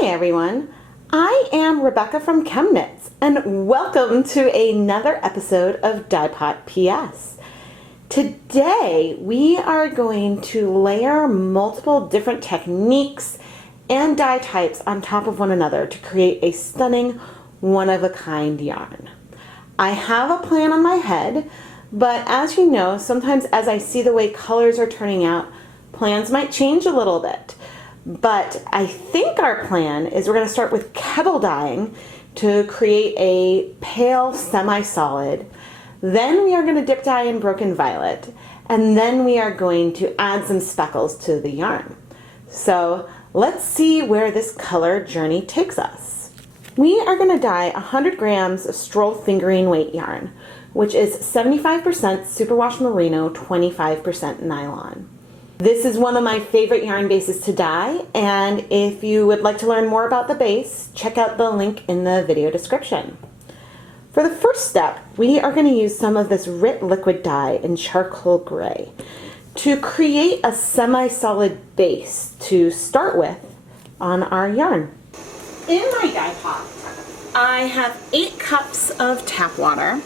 Hi everyone, I am Rebecca from ChemKnits and welcome to another episode of Dyepot PS. Today we are going to layer multiple different techniques and dye types on top of one another to create a stunning one-of-a-kind yarn. I have a plan on my head, but as you know, sometimes as I see the way colors are turning out, plans might change a little bit. But I think our plan is we're going to start with kettle dyeing to create a pale semi-solid. Then we are going to dip dye in broken violet. And then we are going to add some speckles to the yarn. So let's see where this color journey takes us. We are going to dye 100 grams of Stroll fingering weight yarn, which is 75% superwash merino, 25% nylon. This is one of my favorite yarn bases to dye, and if you would like to learn more about the base, check out the link in the video description. For the first step, we are going to use some of this Rit liquid dye in charcoal gray to create a semi-solid base to start with on our yarn. In my dye pot, I have 8 cups of tap water,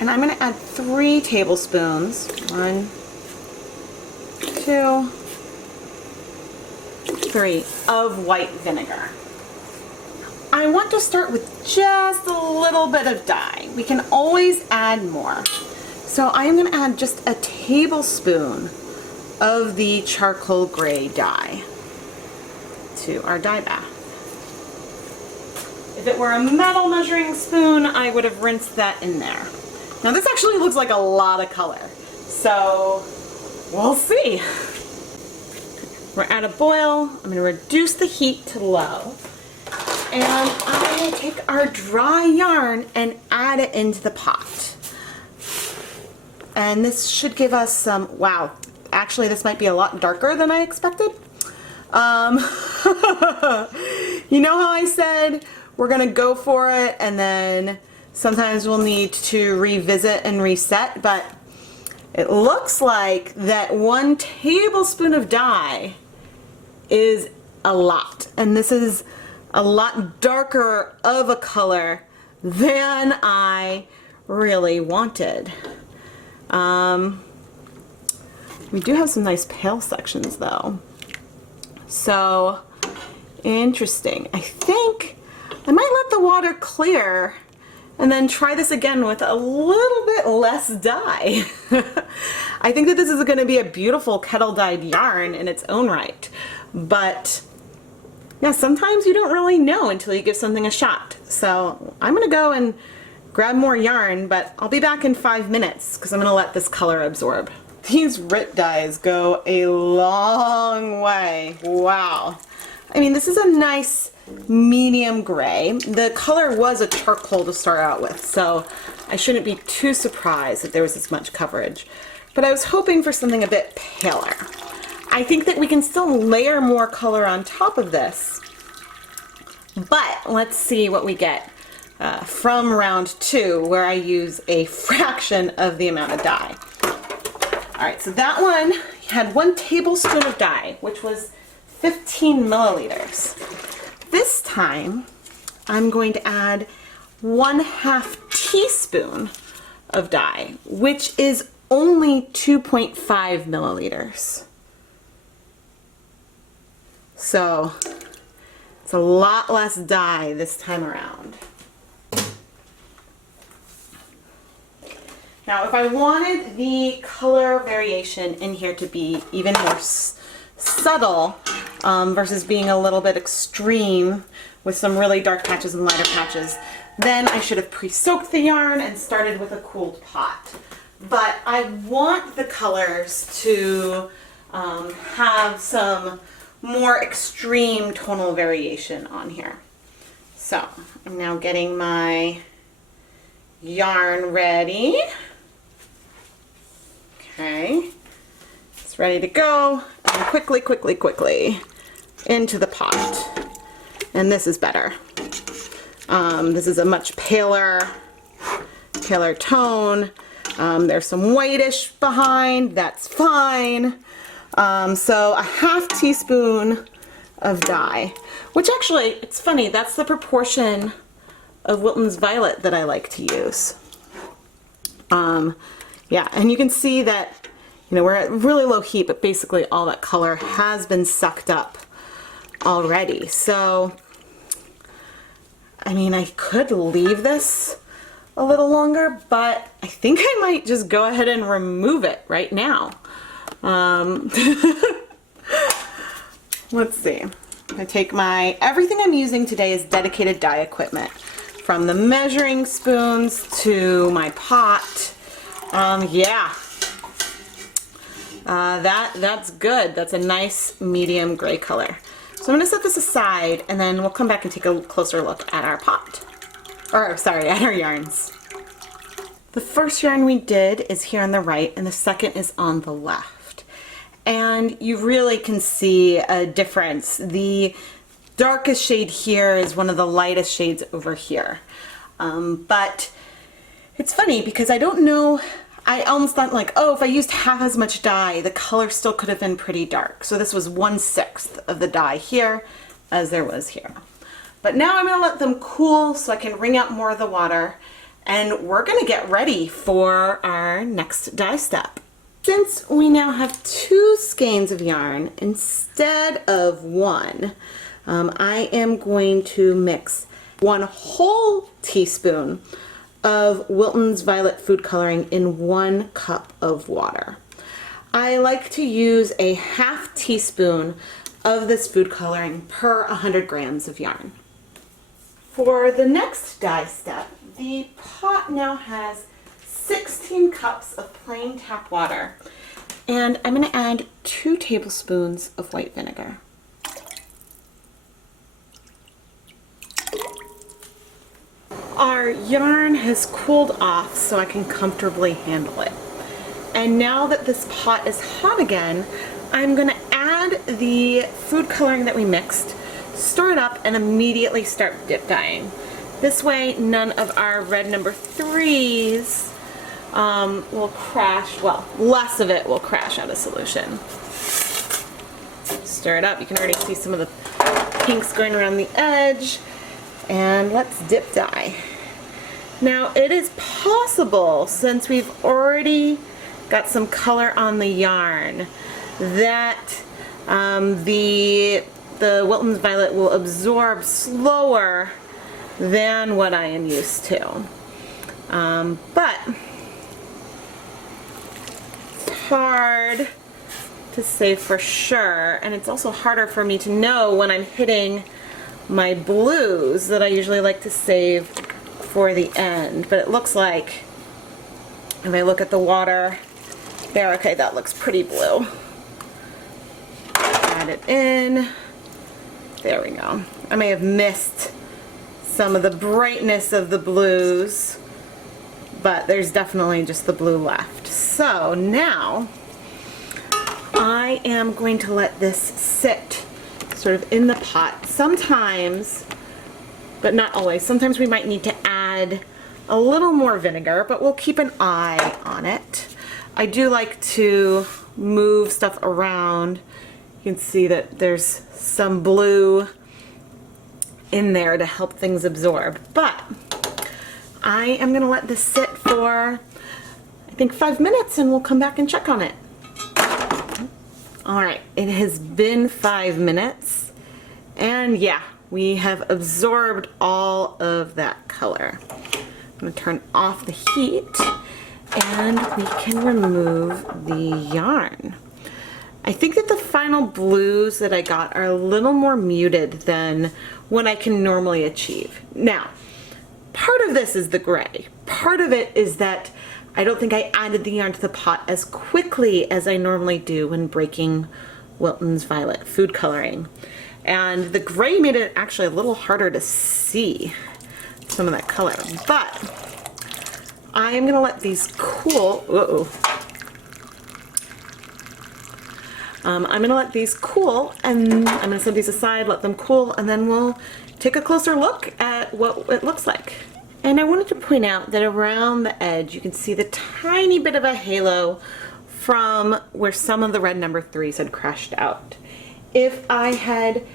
and I'm going to add 3 tablespoons. 1, 2, 3 of white vinegar. I want to start with just a little bit of dye. We can always add more. So I'm going to add just a tablespoon of the charcoal gray dye to our dye bath. If it were a metal measuring spoon, I would have rinsed that in there. Now this actually looks like a lot of color, so we'll see. We're at a boil. I'm going to reduce the heat to low. And I'm going to take our dry yarn and add it into the pot. And this should give us some, wow, actually this might be a lot darker than I expected. You know how I said we're going to go for it and then sometimes we'll need to revisit and reset, but it looks like that 1 tablespoon of dye is a lot, and this is a lot darker of a color than I really wanted. We do have some nice pale sections though, so interesting. I think I might let the water clear and then try this again with a little bit less dye. I think that this is going to be a beautiful kettle dyed yarn in its own right. But yeah, sometimes you don't really know until you give something a shot. So I'm going to go and grab more yarn, but I'll be back in 5 minutes because I'm going to let this color absorb. These Rit dyes go a long way. Wow. I mean, this is a nice medium gray. The color was a charcoal to start out with, so I shouldn't be too surprised that there was this much coverage. But I was hoping for something a bit paler. I think that we can still layer more color on top of this, but let's see what we get from round 2, where I use a fraction of the amount of dye. Alright, so that one had 1 tablespoon of dye, which was 15 milliliters. This time, I'm going to add 1/2 teaspoon of dye, which is only 2.5 milliliters. So, it's a lot less dye this time around. Now, if I wanted the color variation in here to be even more subtle, versus being a little bit extreme with some really dark patches and lighter patches, then I should have pre-soaked the yarn and started with a cooled pot. But I want the colors to have some more extreme tonal variation on here. So I'm now getting my yarn ready. Okay. Ready to go, and quickly into the pot. And this is better. This is a much paler tone. There's some whitish behind, that's fine. So a 1/2 teaspoon of dye, which actually, it's funny, that's the proportion of Wilton's Violet that I like to use. Yeah, and you can see that, you know, we're at really low heat, but basically all that color has been sucked up already. So, I mean, I could leave this a little longer, but I think I might just go ahead and remove it right now. Let's see. I take everything I'm using today is dedicated dye equipment. From the measuring spoons to my pot. Yeah. That's good. That's a nice medium gray color. So I'm going to set this aside and then we'll come back and take a closer look at our pot. Or, sorry, at our yarns. The first yarn we did is here on the right and the second is on the left. And you really can see a difference. The darkest shade here is one of the lightest shades over here. But it's funny because I don't know, I almost thought like, oh, if I used half as much dye, the color still could have been pretty dark. So this was 1/6 of the dye here as there was here. But now I'm gonna let them cool so I can wring out more of the water and we're gonna get ready for our next dye step. Since we now have 2 skeins of yarn instead of 1, I am going to mix 1 whole teaspoon of Wilton's Violet food coloring in 1 cup of water. I like to use a ½ teaspoon of this food coloring per 100 grams of yarn. For the next dye step, the pot now has 16 cups of plain tap water, and I'm going to add 2 tablespoons of white vinegar. Our yarn has cooled off so I can comfortably handle it. And now that this pot is hot again, I'm going to add the food coloring that we mixed, stir it up, and immediately start dip dyeing. This way none of our red number 3s will crash, well, less of it will crash out of solution. Stir it up. You can already see some of the pinks going around the edge. And let's dip dye. Now it is possible, since we've already got some color on the yarn, that the Wilton's Violet will absorb slower than what I am used to. But it's hard to say for sure, and it's also harder for me to know when I'm hitting my blues that I usually like to save for the end. But it looks like, if I look at the water there, okay, that looks pretty blue. Add it in. There we go. I may have missed some of the brightness of the blues, but there's definitely just the blue left. So now I am going to let this sit sort of in the pot. Sometimes, but not always, sometimes we might need to add a little more vinegar, but we'll keep an eye on it. I do like to move stuff around. You can see that there's some blue in there to help things absorb, but I am going to let this sit for, I think, 5 minutes, and we'll come back and check on it. Alright, it has been 5 minutes, and yeah, we have absorbed all of that color. I'm going to turn off the heat, and we can remove the yarn. I think that the final blues that I got are a little more muted than what I can normally achieve. Now, part of this is the gray. Part of it is that I don't think I added the yarn to the pot as quickly as I normally do when breaking Wilton's Violet food coloring. And the gray made it actually a little harder to see some of that color. But I am gonna let these cool. I'm gonna let these cool, and I'm gonna set these aside, let them cool, and then we'll take a closer look at what it looks like. And I wanted to point out that around the edge you can see the tiny bit of a halo from where some of the red number 3s had crashed out. If I had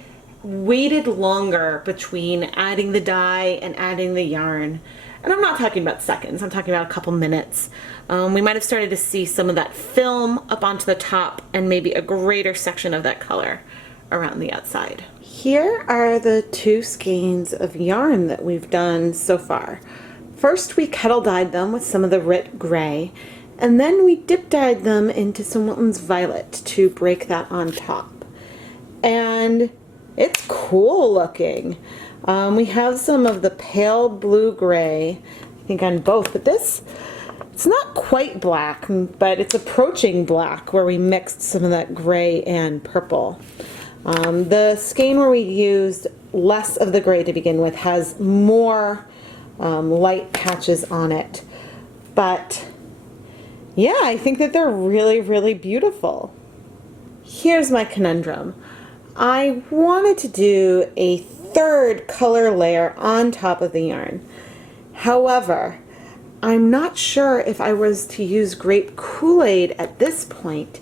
waited longer between adding the dye and adding the yarn. And I'm not talking about seconds, I'm talking about a couple minutes. We might have started to see some of that film up onto the top and maybe a greater section of that color around the outside. Here are the 2 skeins of yarn that we've done so far. First we kettle dyed them with some of the Rit Gray, and then we dip dyed them into some Wilton's Violet to break that on top. And it's cool looking. We have some of the pale blue-gray, I think on both, but this, it's not quite black, but it's approaching black where we mixed some of that gray and purple. The skein where we used less of the gray to begin with has more light patches on it, but yeah, I think that they're really, really beautiful. Here's my conundrum. I wanted to do a 3rd color layer on top of the yarn. However, I'm not sure if I was to use grape KoolAid at this point,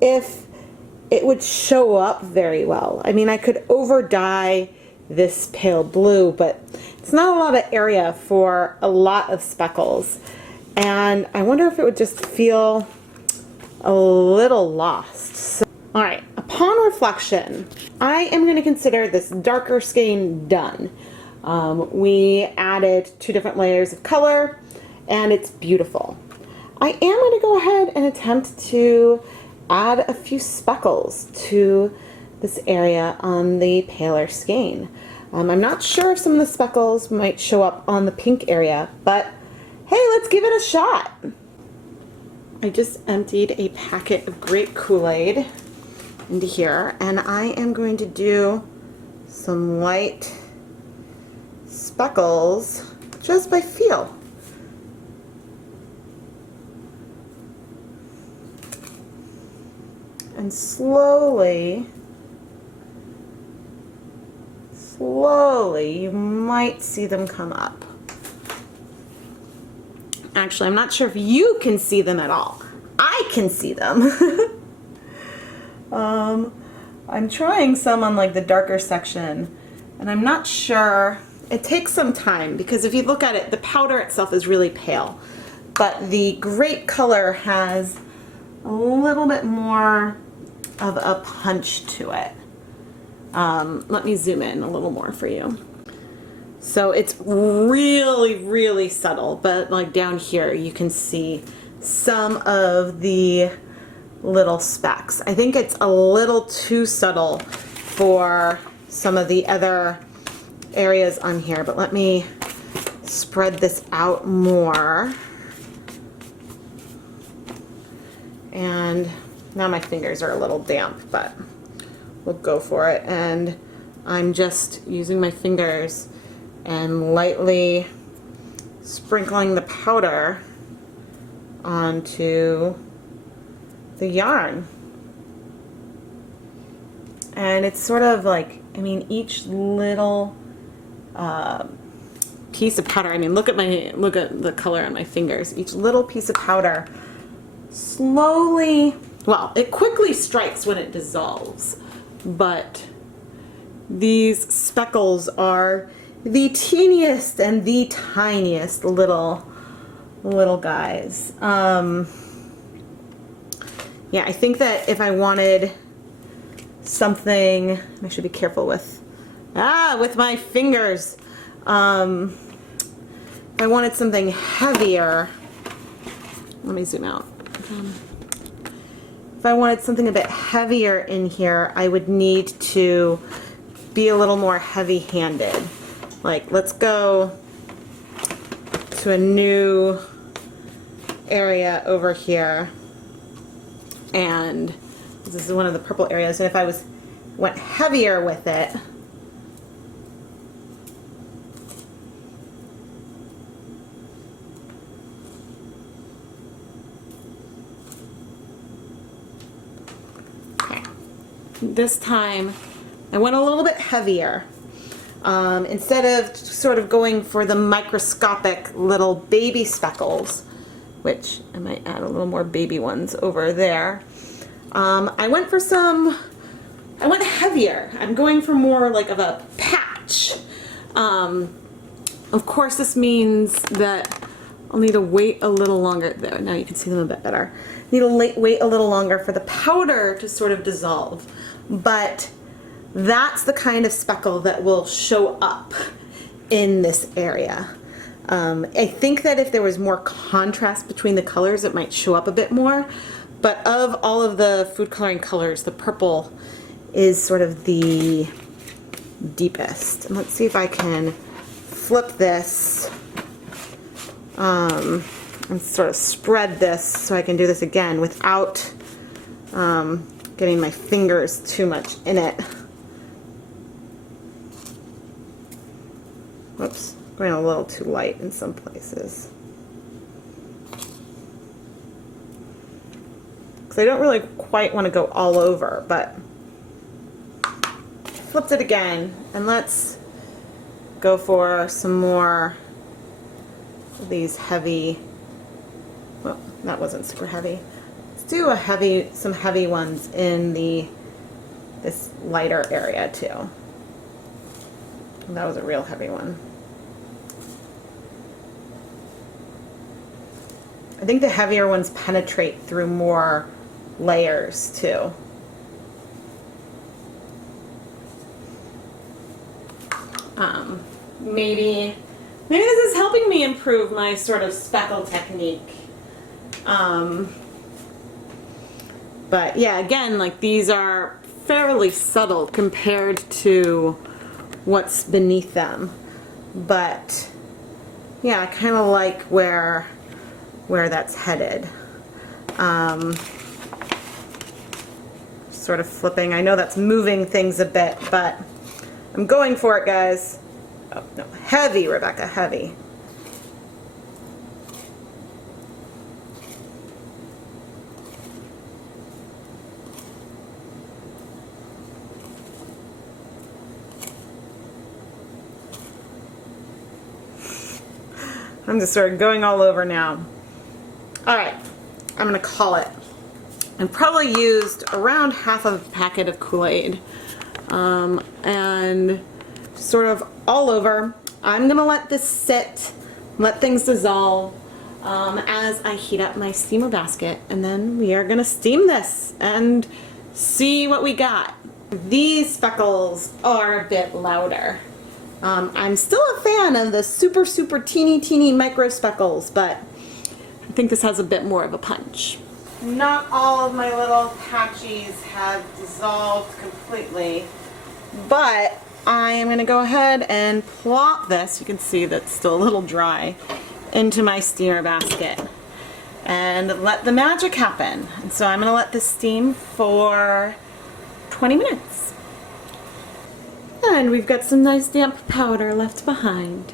if it would show up very well. I mean, I could over dye this pale blue, but it's not a lot of area for a lot of speckles. And I wonder if it would just feel a little lost. So, all right, upon reflection, I am going to consider this darker skein done. We added 2 different layers of color, and it's beautiful. I am going to go ahead and attempt to add a few speckles to this area on the paler skein. I'm not sure if some of the speckles might show up on the pink area, but hey, let's give it a shot. I just emptied a packet of grape KoolAid into here, and I am going to do some light speckles just by feel. And slowly, you might see them come up. Actually, I'm not sure if you can see them at all. I can see them. I'm trying some on like the darker section, and I'm not sure. It takes some time because if you look at it, the powder itself is really pale, but the grape color has a little bit more of a punch to it. Let me zoom in a little more for you. So it's really, really subtle, but like down here you can see some of the little specks. I think it's a little too subtle for some of the other areas on here, but let me spread this out more. And now my fingers are a little damp, but we'll go for it. And I'm just using my fingers and lightly sprinkling the powder onto the yarn. And it's sort of like, I mean, each little piece of powder, I mean, look at the color on my fingers. Each little piece of powder slowly, well, it quickly strikes when it dissolves, but these speckles are the teeniest and the tiniest little guys. Yeah, I think that if I wanted something, I should be careful with my fingers. If I wanted something heavier, let me zoom out. If I wanted something a bit heavier in here, I would need to be a little more heavy-handed. Like, let's go to a new area over here, and this is one of the purple areas, and if I went heavier with it, okay, this time I went a little bit heavier. Instead of sort of going for the microscopic little baby speckles, which I might add a little more baby ones over there, I went for some I went heavier. I'm going for more like of a patch. Of course, this means that I'll need to wait a little longer. There, now you can see them a bit better. Need to wait a little longer for the powder to sort of dissolve. But that's the kind of speckle that will show up in this area. I think that if there was more contrast between the colors, it might show up a bit more. But of all of the food coloring colors, the purple is sort of the deepest. And let's see if I can flip this and sort of spread this so I can do this again without getting my fingers too much in it. Whoops, going a little too light in some places. Because I don't really quite want to go all over, but flipped it again, and let's go for some more of these heavy, well, that wasn't super heavy. Let's do some heavy ones in this lighter area too. And that was a real heavy one. I think the heavier ones penetrate through more layers too. Maybe this is helping me improve my sort of speckle technique. But yeah, again, like these are fairly subtle compared to what's beneath them. But yeah, I kind of like where that's headed. Sort of flipping. I know that's moving things a bit, but I'm going for it, guys. Oh, no, heavy, Rebecca, heavy. I'm just sort of going all over now. All right, I'm gonna call it. I've probably used around half of a packet of KoolAid, and sort of all over. I'm gonna let this sit, let things dissolve as I heat up my steamer basket, and then we are gonna steam this and see what we got. These speckles are a bit louder. I'm still a fan of the super teeny micro speckles, but I think this has a bit more of a punch. Not all of my little patchies have dissolved completely, but I am going to go ahead and plop this, you can see that's still a little dry, into my steamer basket and let the magic happen. And so I'm going to let this steam for 20 minutes. And we've got some nice damp powder left behind.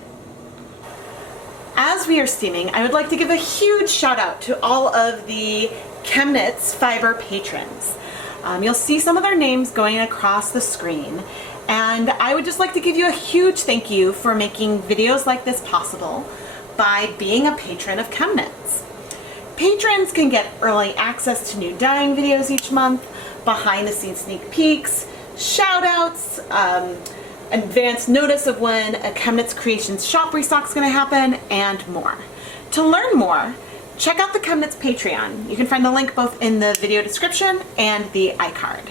As we are steaming, I would like to give a huge shout out to all of the ChemKnits fiber patrons. You'll see some of their names going across the screen, and I would just like to give you a huge thank you for making videos like this possible by being a patron of ChemKnits. Patrons can get early access to new dyeing videos each month, behind the scenes sneak peeks, shout outs, advance notice of when a ChemKnits Creations shop restock is going to happen, and more. To learn more, check out the ChemKnits Patreon. You can find the link both in the video description and the iCard.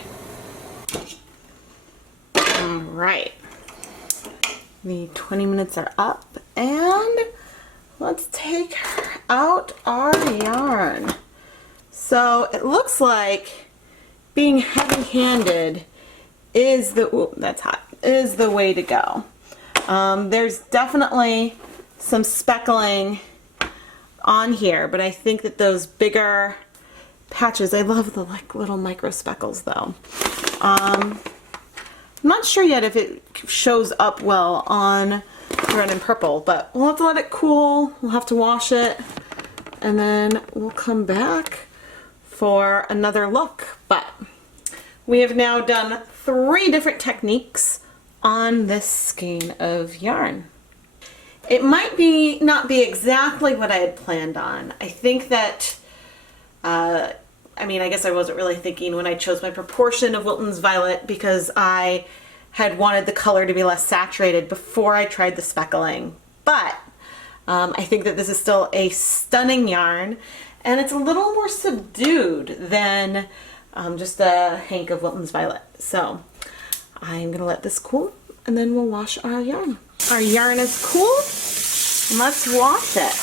Alright, the 20 minutes are up, and let's take out our yarn. So it looks like being heavy-handed is the, ooh, that's hot, is the way to go. There's definitely some speckling on here, but I think that those bigger patches, I love the like little micro speckles though. I'm not sure yet if it shows up well on red and purple, but we'll have to let it cool, we'll have to wash it, and then we'll come back for another look. But we have now done 3 different techniques on this skein of yarn. It might not be exactly what I had planned on. I think that I mean, I guess I wasn't really thinking when I chose my proportion of Wilton's violet because I had wanted the color to be less saturated before I tried the speckling. But I think that this is still a stunning yarn, and it's a little more subdued than just a hank of Wilton's violet. So I'm gonna let this cool, and then we'll wash our yarn. Our yarn is cool, and let's wash it.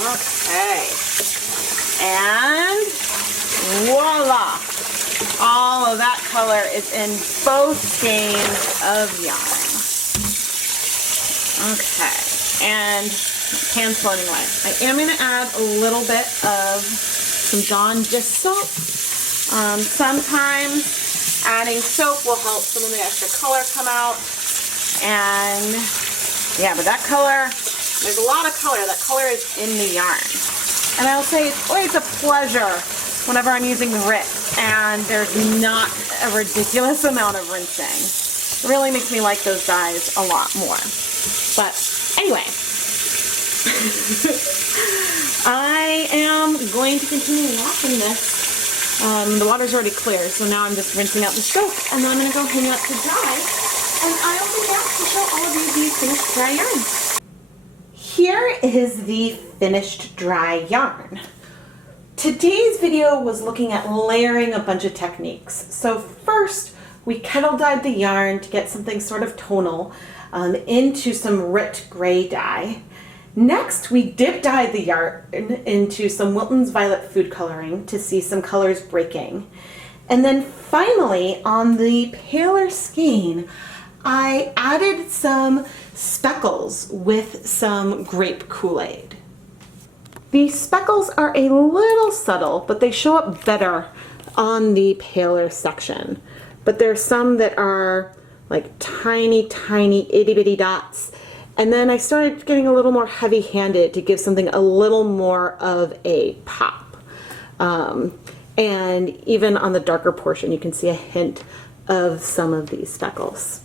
Okay, and voila! All of that color is in both skeins of yarn. Okay, and hands floating away. I am going to add a little bit of some Dawn dish soap. Sometimes adding soap will help some of the extra color come out. And yeah, but that color, there's a lot of color. That color is in the yarn. And I'll say it's always a pleasure whenever I'm using Rit and there's not a ridiculous amount of rinsing. It really makes me like those dyes a lot more. But anyway, I am going to continue washing this. The water's already clear, so now I'm just rinsing out the soap, and then I'm going to go hang it up to dry, and I'll be back to show all of you the finished dry yarn. Here is the finished dry yarn. Today's video was looking at layering a bunch of techniques. So first, we kettle dyed the yarn to get something sort of tonal into some Rit gray dye. Next, we dip dyed the yarn into some Wilton's violet food coloring to see some colors breaking. And then finally, on the paler skein, I added some speckles with some grape KoolAid. These speckles are a little subtle, but they show up better on the paler section. But there's some that are like tiny, tiny itty bitty dots. And then I started getting a little more heavy handed to give something a little more of a pop. And even on the darker portion, you can see a hint of some of these speckles.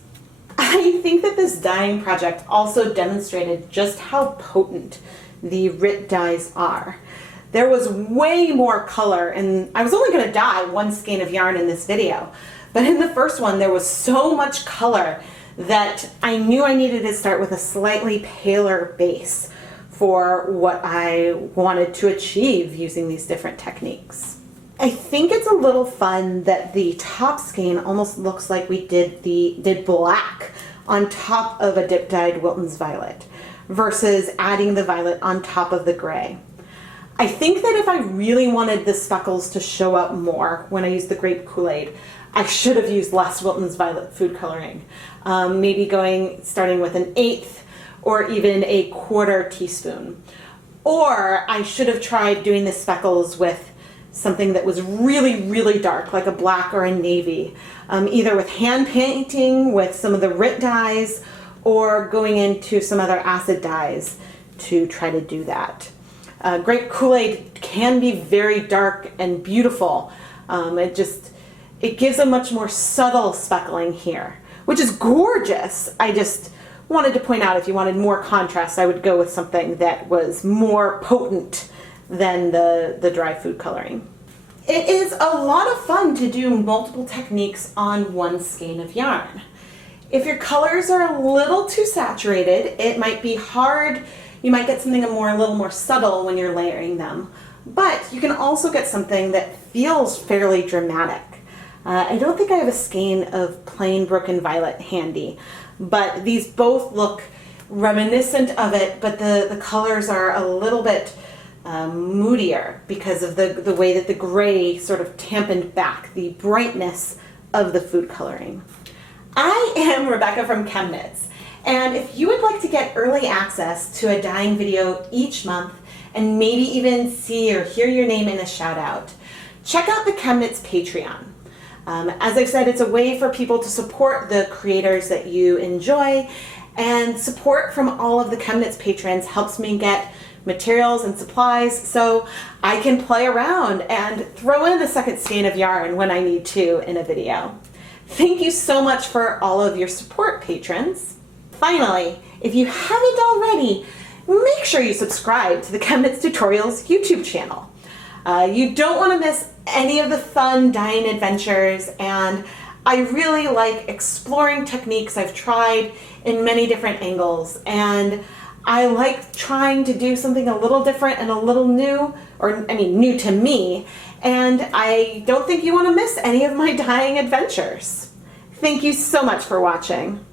I think that this dyeing project also demonstrated just how potent the Rit dyes are. There was way more color, and I was only going to dye one skein of yarn in this video, but in the first one there was so much color that I knew I needed to start with a slightly paler base for what I wanted to achieve using these different techniques. I think it's a little fun that the top skein almost looks like we did black on top of a dip dyed Wilton's violet versus adding the violet on top of the gray. I think that if I really wanted the speckles to show up more when I used the grape KoolAid, I should have used less Wilton's violet food coloring. Maybe starting with an 1/8 or even a 1/4 teaspoon. Or I should have tried doing the speckles with something that was really, really dark, like a black or a navy, either with hand painting with some of the Rit dyes or going into some other acid dyes to try to do that. Grape KoolAid can be very dark and beautiful. It gives a much more subtle speckling here, which is gorgeous. I just wanted to point out if you wanted more contrast, I would go with something that was more potent than the dry food coloring. It is a lot of fun to do multiple techniques on one skein of yarn. If your colors are a little too saturated, it might be hard. You might get something a little more subtle when you're layering them, but you can also get something that feels fairly dramatic. I don't think I have a skein of plain broken violet handy, but these both look reminiscent of it, but the colors are a little bit moodier because of the way that the gray sort of dampened back the brightness of the food coloring. I am Rebecca from ChemKnits, and if you would like to get early access to a dyeing video each month and maybe even see or hear your name in a shout out, check out the ChemKnits Patreon. As I've said, it's a way for people to support the creators that you enjoy, and support from all of the ChemKnits patrons helps me get materials and supplies so I can play around and throw in a second skein of yarn when I need to in a video. Thank you so much for all of your support, patrons. Finally, if you haven't already, make sure you subscribe to the ChemKnits Tutorials YouTube channel. You don't want to miss any of the fun dyeing adventures, and I really like exploring techniques I've tried in many different angles, and I like trying to do something a little different and a little new, or I mean new to me, and I don't think you want to miss any of my dyeing adventures. Thank you so much for watching.